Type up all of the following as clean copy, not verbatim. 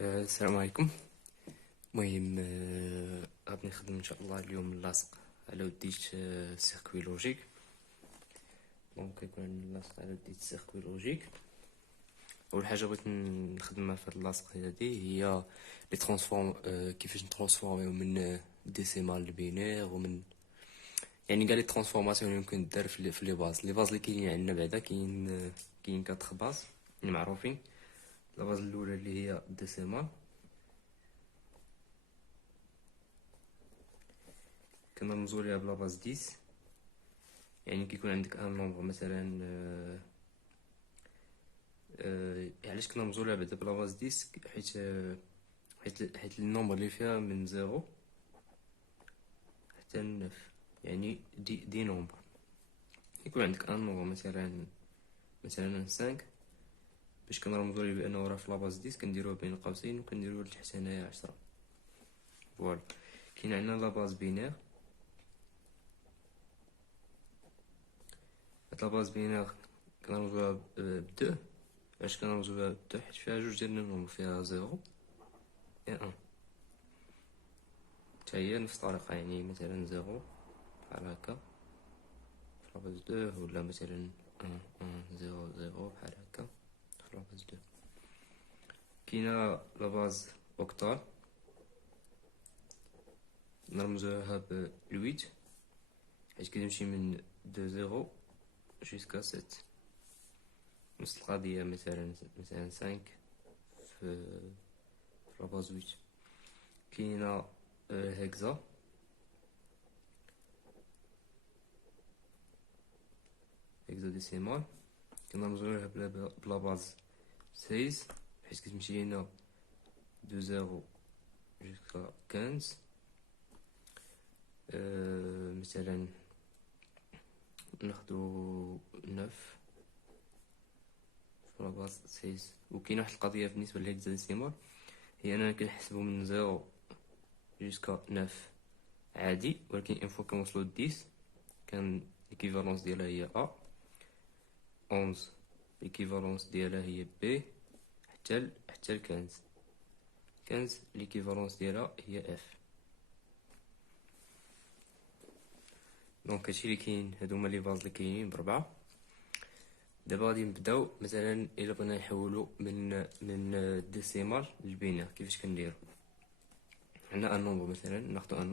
السلام عليكم. المهم غادي نخدم ان شاء الله اليوم اللاصق على وديت سيركوي لوجيك. دونك يكون عندنا اللاصق على وديت سيركوي لوجيك. اول حاجه بغيت نخدمها في هاد اللاصق هادي هي لي ترانسفورم، كيفاش نترانسفورميو من ديسيمال لبينير، ومن يعني كاع لي ترانسفورماسيون اللي يمكن دار في لي باز اللي كاينين عندنا. بعدا كاين 4 باز اللي معروفين. لا باز الاولى اللي هي ديسيمال، كنرمزو ليها بلا باز 10. يعني كيكون عندك ان نومبر مثلا علاش كنرمزو لها بعدا بلا باز 10؟ حيت النومبر اللي فيها من 0 حتى 9، يعني دي نومبر. يكون عندك ان نومبر مثلا 5، باش كنرمزو ليه بانه راه في لاباز 10 كنديروه بين قوسين وكنديروه لتحت هنايا 10. فوالا. كاين عندنا لاباز بينير. هاد لاباز بينير كنرمزوها ب2. علاش كنرمزوها ب2؟ حيت فيها جوج ديال النومبر، فيها 0 و 1. حتى هي نفس الطريقة، يعني مثلا 0 بحال هكا في لاباز 2، ولا مثلا 1 0 0 بحال هكا في لاباز 2. كاينه لاباز اوكتال، نرمزوها ب 8 حيت كتمشي من 2 0 جوسكا 7. نفس القضية مثلا 5 في لاباز 8. كاينه هكزا، ديسيمال، كنرمزوها بلا باز 16 حيت كتمشي لينا 2 0 جوسكا 15. مثلا ناخدو 9 في لاباز 16. وكاين واحد القضيه بالنسبه للهكزاديسيمال، هي اننا كنحسبو من 0 جوسكا 9 عادي، ولكن اون فوا كنوصلو ل 10 كان ليكيفالونس ديالها هي ا، 11 ليكيفالونس ديالها هي بي، حتى ل 15 ليكيفالونس ديالها هي اف. دونك هادشي اللي كاين، هادو هما لي باز اللي كاينين بربعه. دابا غادي نبداو مثلا الا بغينا نحولو من ديسيمال للبينير. كيفاش كنديرو؟ عندنا ان نومبر، مثلا ناخدو ان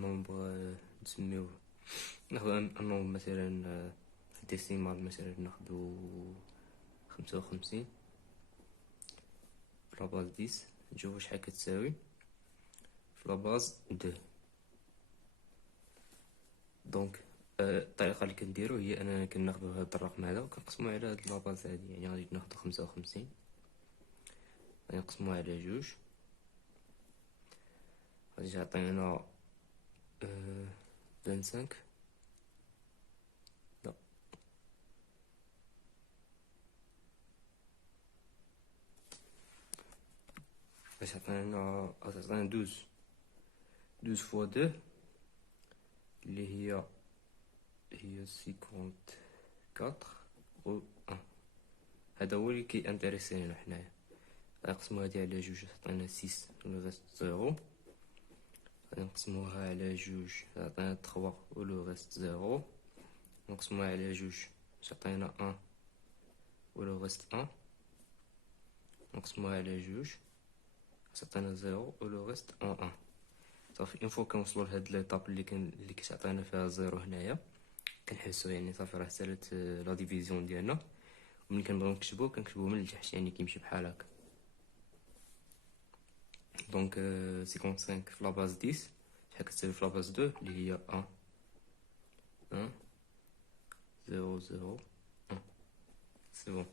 نومبر نسميوه، ناخدو ان نومبر مثلا في ديسيمال، مثلا ناخدو 55 في لاباز 10. نشوفو شحال كتساوي في لاباز 2. دونك الطريقه اللي كنديرو هي اننا كناخدو هاد الرقم هذا وكنقسموه على هاد لاباز هادي. يعني غادي ناخدو 55 غادي نقسموه على 2، غادي تعطينا 25. لا، باش تعطينا 12 فوا 2 اللي هي 54 و 1. هذا هو اللي كي انتريسينا حنايا. غنقسمو هادي على 2 تعطينا 6 ولو ريست 0. غادي نقسموها على 2 تعطينا 3 ولو ريست 0. نقسموها على 2 تعطينا 1 ولو ريست 1. نقسموها على 2 تعطينا 0 ولو ريست 1. صافي. اون فوا كنوصلو لهاد ليطاب اللي كتعطينا فيها 0 هنايا، كنحسو يعني صافي راه سالت لا ديفيزيون ديالنا. وملي كنبغيو كنكتبوه من التحت، يعني كيمشي بحال هكا. دونك 55 في لاباز 10 شحال كتساوي في لاباز 2 اللي هي 1 1 0 0 1. سي بون.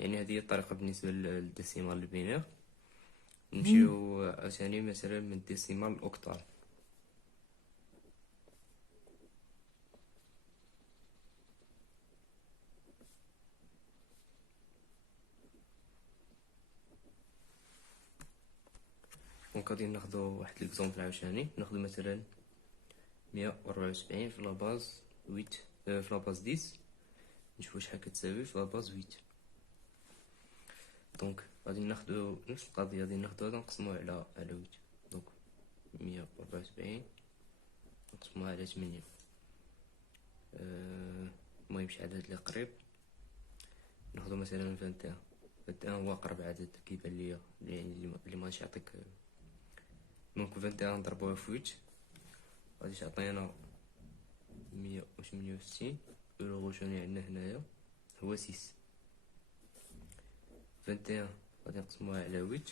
يعني هذه هي الطريقه بالنسبه للديسيمال البينير. نمشيو عاوتاني مثلا من الديسيمال الاوكتال. دونك غادي ناخدو واحد ليكزومبل عاوتاني، ناخدو مثلا 174 في لاباز 8 في لاباز 10، نشوفو شحال كتساوي في لاباز 8. دونك غادي ناخدو نفس القضيه، غادي ناخدوها نقسموها على 8. دونك 174 نقسموها على 8. المهم شي عدد اللي قريب، ناخدو مثلا 21. 21 هو اقرب عدد كيبان ليا اللي ماشي يعطيك. دونك 21 نضربوها في 8 غادي تعطينا 168. الغوشوني عندنا هنايا هو 6. 21 غادي نقسموها على 8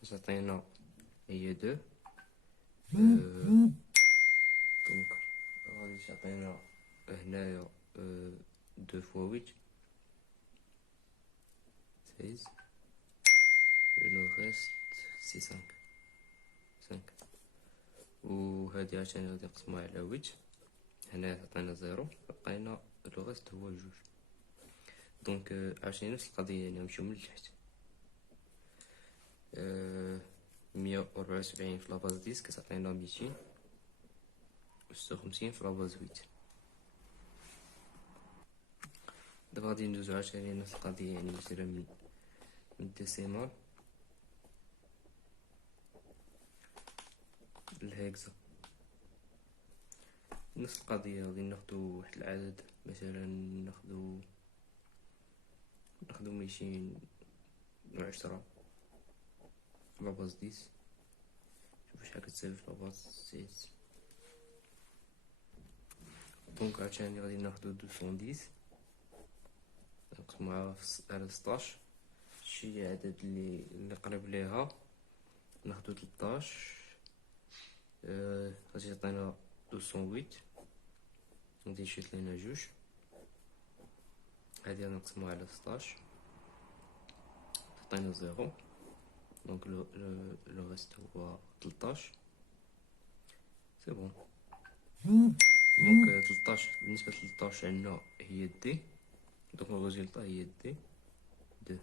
باش تعطينا هي 2. دونك غادي تعطينا هنايا 2 فوا 8 16. لو ريست سي 5. وهادي عشان غادي نقسموها على 8، هنا عطينا 0، بقينا لو ريست هو 2. دونك عاوتاني نفس القضيه، يعني نمشيو من التحت. 174 في لاباز 10 كتعطينا 256 في لاباز 8. دابا غادي ندوزو عاوتاني نفس القضيه، يعني مثلا من الديسيمال الهكزا. نفس القضيه، غادي ناخدو واحد العدد، مثلا ناخدو 210 في لاباز 10. شوفو شحال كتساوي في لاباز 16. دونك عاوتاني غادي ناخدو 210 نقسموها على 16، شي عدد اللي قريب ليها، ناخدو 13. غادي تعطينا 208. غادي يشيط لينا 2. هادي نقسموها على 16 تعطينا 0. دونك لو ريست هو 13. سي بون. دونك 13 بالنسبه ل 13 عندنا هي دي، دونك الريزلطه هي دي 2.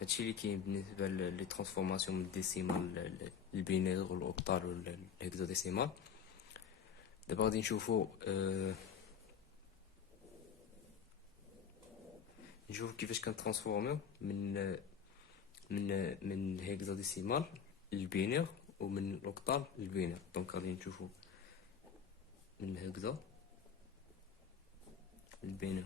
هادشي اللي كاين بالنسبه لي ترانسفورماسيون من الديسيمال للبينير والاوكتال ولا الهكزاديسيمال. دابا غادي نشوفو كيفاش كنترانسفورميو من الهكزاديسيمال للبينير ومن الاوكتال للبينير. دونك غادي نشوفو من الهكزا للبينير.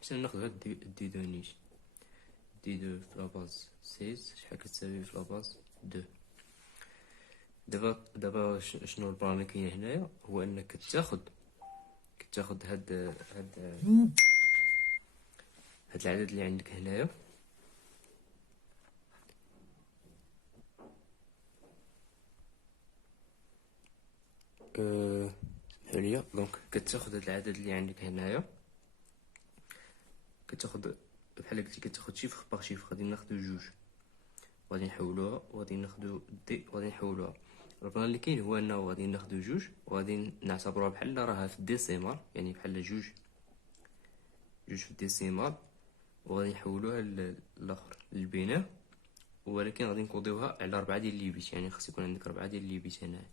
مثلا ناخدو هاد دي دو نيش، دي دو في لاباز 16 شحال كتساوي في لاباز 2. دابا شنو البلان اللي كاين هنايا، هو انك كتاخد هاد العدد اللي عندك هنايا، سمحوا لي. دونك كتاخد هاد العدد اللي عندك هنايا، كتاخد بحال قلتي كتاخد شيفر باغ شيفر. غادي ناخدو 2 وغادي نحولوها، وغادي ناخدو دي وغادي نحولوها. البلان اللي كاين هو انه غادي ناخدو 2 وغادي نعتبروها بحال راها في الديسيمال، يعني بحال 2 في الديسيمال، وغادي نحولوها للاخر للبينير، ولكن غادي نكوديوها على 4 ديال لي بيت، يعني خاص يكون عندك 4 ديال لي بيت هنايا.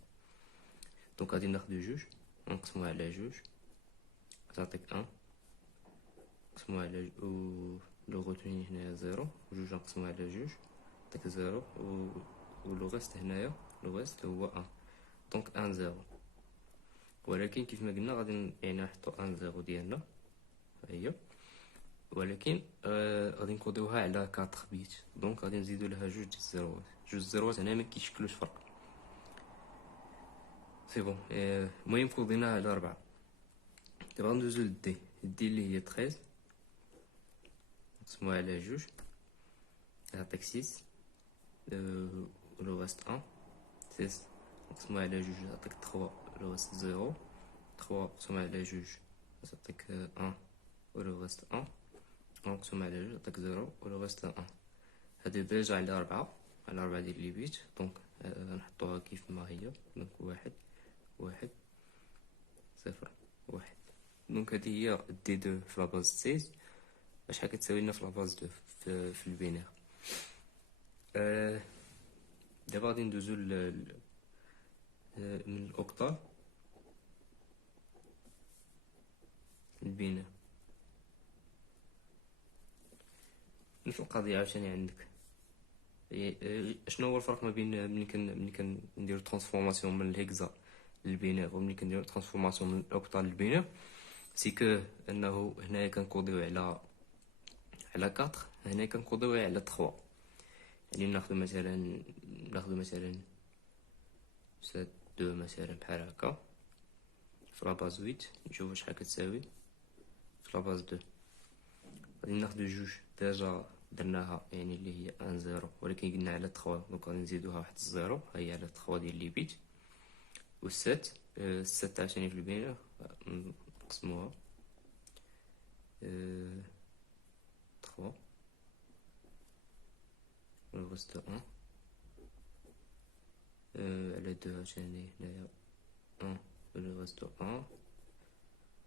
دونك غادي ناخدو 2 ونقسموها على 2 تعطيك 1، نقسموها على لو غوتوني هنايا 0، و2 نقسموها على 2 تعطيك 0، ولو غيست هنايا لو غيست هو 1. دونك 1 0. ولكن كيف ما قلنا غادي يعني نحطو 1 0 ديالنا هي، ولكن غادي نكوديوها على 4 بيت. دونك غادي نزيدو لها 2 ديال الزيروات. 2 الزيروات هنا ما كيشكلوش فرق. سي بون. المهم كوديناها على 4. دابا غندوزو للدي اللي هي 13 نقسموها على 2 تعطيك 6، ولو غاست 1. 6 نقسموها على 2 تعطيك 3، ولو غاست 0. 3 نقسموها على 2 تعطيك 1، ولو غاست 1. نقسم على 2 تعطيك 0، ولو غاست 1. هادي ديجا على 4 ديال لي بيت. دونك نحطوها كيف ما هي. دونك 1 1 0 1. دونك هادي هي دي دو في لاباز 16. شحال كتساوي لنا في لاباز دو في البينير. دابا غادي ندوزو من الاوكتال للبينير. نفس القضيه عاوتاني عندك. شنو هو الفرق ما بين ملي كنديرو ترانسفورماسيون من الهكزا للبينير وملي كنديرو ترانسفورماسيون من الاوكتال للبينير؟ سي كو انه هنايا كنكوديو على 4، هنا كنكوديو على 3. يعني ناخدو مثلا 7 2 مثلا بحال هكا في لاباز 8، نشوفو شحال كتساوي في لاباز 2. غادي ناخدو جوج ديجا درناها يعني اللي هي 1 0، ولكن قلنا على 3 دونك غادي نزيدوها واحد الزيرو، ها هي على 3 ديال لي بيت. و 7 6 عاوتاني في البينير نقسموها 3 le reste 1 على 2 عاوتاني هنايا 1 le reste 1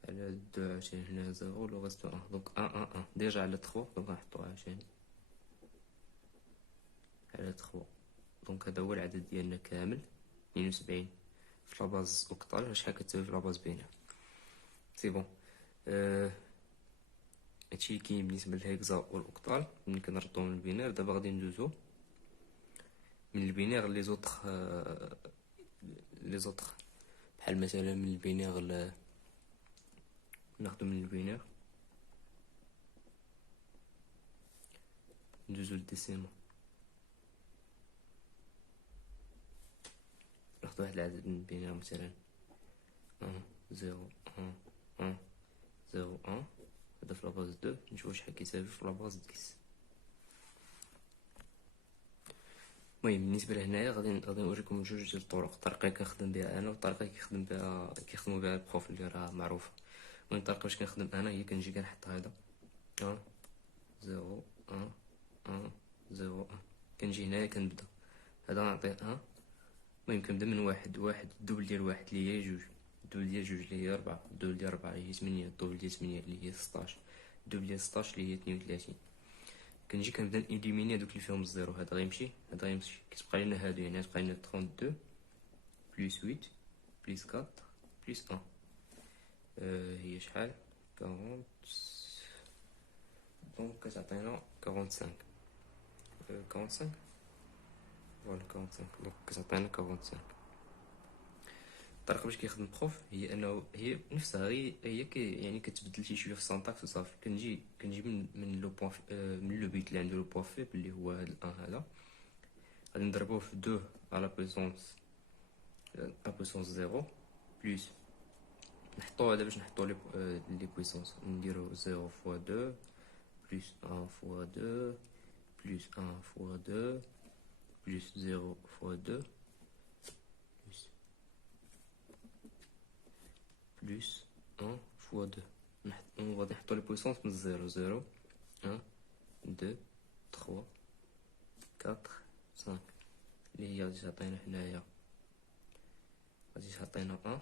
على 2 عاوتاني هنا 0 le reste 1. دونك 1 1 1 ديجا على 3 دونك غنحطوها عاوتاني على 3. دونك هذا هو العدد ديالنا كامل 72 في لاباز اوكتال. شحال كتساوي في لاباز بينير؟ سي بون. هادشي اللي كاين بالنسبه للهكزا والاوكتال. ملي كنردو من البينير دابا غادي ندوزو من البينير لي زوطخ بحال مثلا من البينير ناخدو من البينير ندوزو للديسيمال، ناخدو واحد العدد من البينير مثلا 1 0 1 1 0 1. هذا في لاباز 2 نشوفو شحال كيساوي في لاباز 10. المهم بالنسبه لهنايا غادي نوريكم جوج ديال الطرق، الطريقه اللي كنخدم بها انا والطريقه اللي كيخدموا بها البروف اللي راه معروفه. المهم الطريقه باش كنخدم انا هي كنجي كنحط هذا 1 0 1 1 0 1. كنجي هنايا كنبدا هذا نعطيه 1. المهم كنبدا من واحد الدوبل ديال واحد اللي هي جوج، الدوبل ديال جوج اللي هي 4، الدوبل ديال 4 اللي هي 8، الدوبل ديال 8 اللي هي 16، الدوبل ديال 16 اللي هي 32. كنجي كنبدا نإليميني هادوك اللي فيهم الزيرو. هذا غيمشي هذا غيمشي، كتبقى لنا هادو يعني غتبقى لنا 32 بلس 8 بلس 4 بلس 1. هي شحال 40 دونك كتعطينا 45 45 فوالا 45 دونك كتعطينا 45. الطريقه باش كيخدم بروف هي انه هي نفسها هي يعني كتبدل شي شويه في السانتاكس وصافي. كنجي من لو بوين من لو بيت اللي عنده لو بوين فيبل اللي هو هذا الان هذا، غادي نضربوه في 2 على بويسونس 0 بلس نحطو هذا باش نحطو لي بويسونس نديرو 0 فوا 2 بلس 1 فوا 2 بلس 1 فوا 2 بلس 0 فوا 2 بلس 1 فوا 2. غادي نحطو لي بويسونس من 0 0 1 2 3 4 5 اللي هي غادي تعطينا هنايا غادي تعطينا 1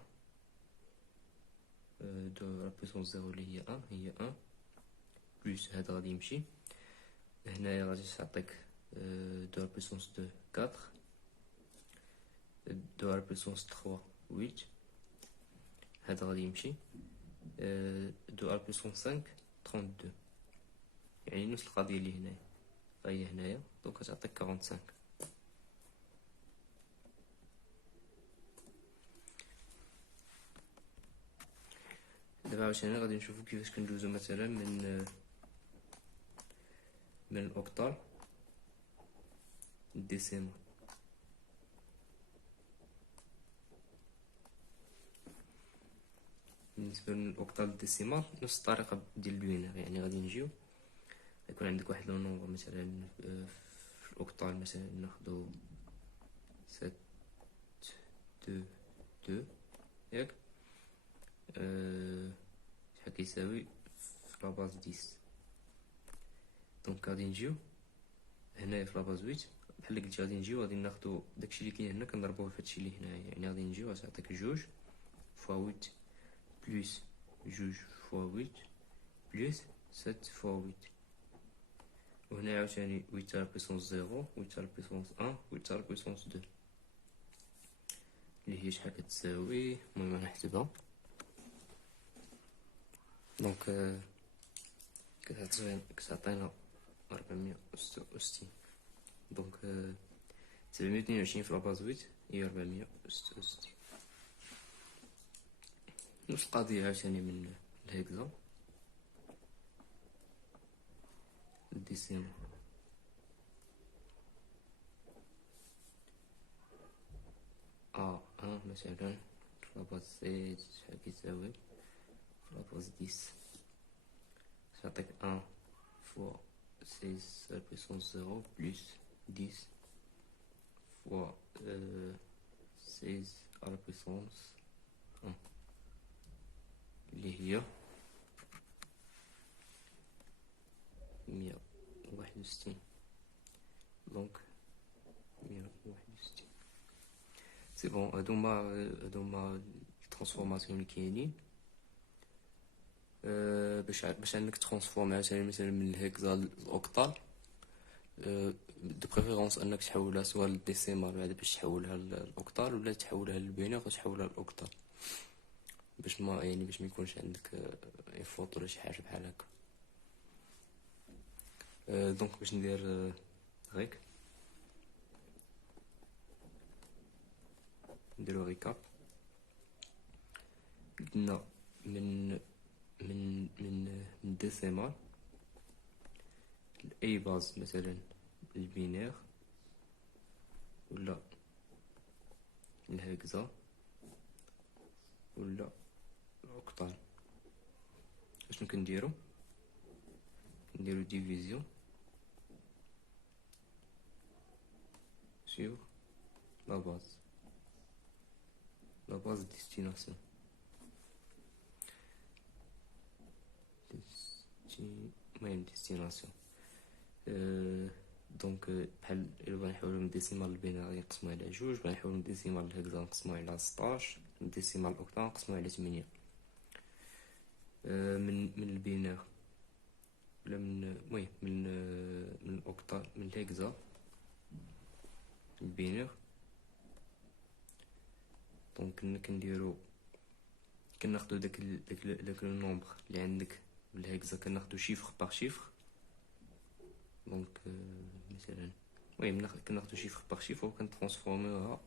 2 على بويسونس 0 اللي هي 1 هي 1 بلس هذا غادي يمشي هنايا غادي تعطيك 2 على بويسونس 2 4 2 على بويسونس 3 8 هذا غادي يمشي 2 على بويسونس 5 32. يعني نفس القضيه اللي هنايا هي هنايا دونك كتعطيك 45. دابا عاوتاني غادي نشوفو كيفاش كندوزو مثلا من الاوكتال للديسيمال. بالنسبه للاوكتال للديسيمال نفس الطريقه ديال البينير، يعني غادي نجيو يكون عندك واحد لو نومبر مثلا في الاوكتال مثلا ناخدو 7 2 2 ياك شحال كيساوي في لاباز 10. دونك غادي نجيو هنايا في لاباز 8 بحال اللي قلت غادي نجيو غادي ناخدو داكشي اللي كاين هنا كنضربوه في هادشي اللي هنايا، يعني غادي نجيو غتعطيك جوج فوا 8 بلس جوج فوا 8 بلس 7 فوا 8. وهنا عاوتاني 8 على بويسونس 0 8 على بويسونس 1 8 على بويسونس 2 اللي هي شحال كتساوي. المهم انا نحسبها. دونك كتعطينا 466. دونك 722 في لاباز 8 هي 466. نفس القضية عاوتاني من الهكزا الديسيمال. مثلا في لاباز 16 شحال كيساوي في لاباز 10 تعطيك 1 فوا 16 على بويسونس 0 بلس 10 فوا 16 على بويسونس 1 اللي هي 161. دونك 161 سي بون. هادوما الترانسفورماسيون اللي كاينين باش انك ترانسفورم مثلا من الهكزا للاوكتال. دو بريفيرونس انك تحولها سواء للديسيمال بعد باش تحولها للاوكتال، ولا تحولها للبينير وتحولها للاوكتال، باش ما يكونش عندك فوت ولا شي حاجه بحال هكا. دونك باش ندير غيك نديرو ريكاب. قلنا من الديسيمال اي باز، مثلا البينير ولا الهكزا ولا الاوكتال. شنو كنديرو ديفيزيون sur la base destination. destination. دونك بحال الا بغينا نحولو من ديسيمال للبينار نقسمو على جوج، بغينا نحولو من ديسيمال للهكزا نقسمو على 16، من ديسيمال للاوكتال نقسمو على 8. من البينار ولا من الاوكتال، من الهكزا البينار. دونك كناخدو داك النومبر اللي عندك بالهكزا، كناخدو شيفر باغ شيفر. دونك مثلا كناخدو شيفر باغ شيفر وكنترانسفورميوها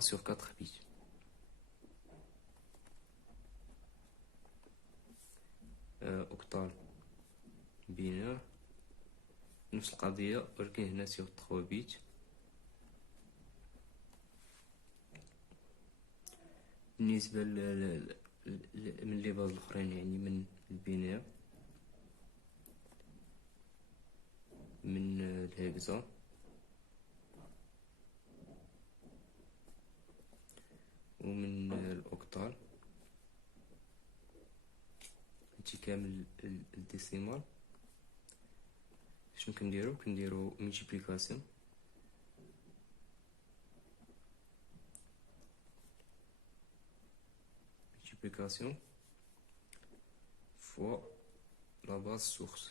سور 4 بيت. اوكتال بينار نفس القضية، ولكن هنا سور 3 بيت. بالنسبة من لي باز الاخرين، يعني من البينار، من الهكزا ومن الاوكتال، هادشي كامل الديسيمال. شنو كنديرو ملتيبليكاسيون fois la base source.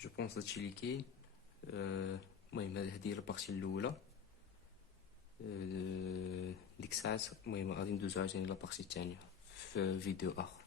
جو بونس هادشي اللي كاين. المهم هادي هي البارتي الاولى. ديك الساعات المهم غادي ندوزو عاوتاني لابارتي الثانيه في فيديو اخر.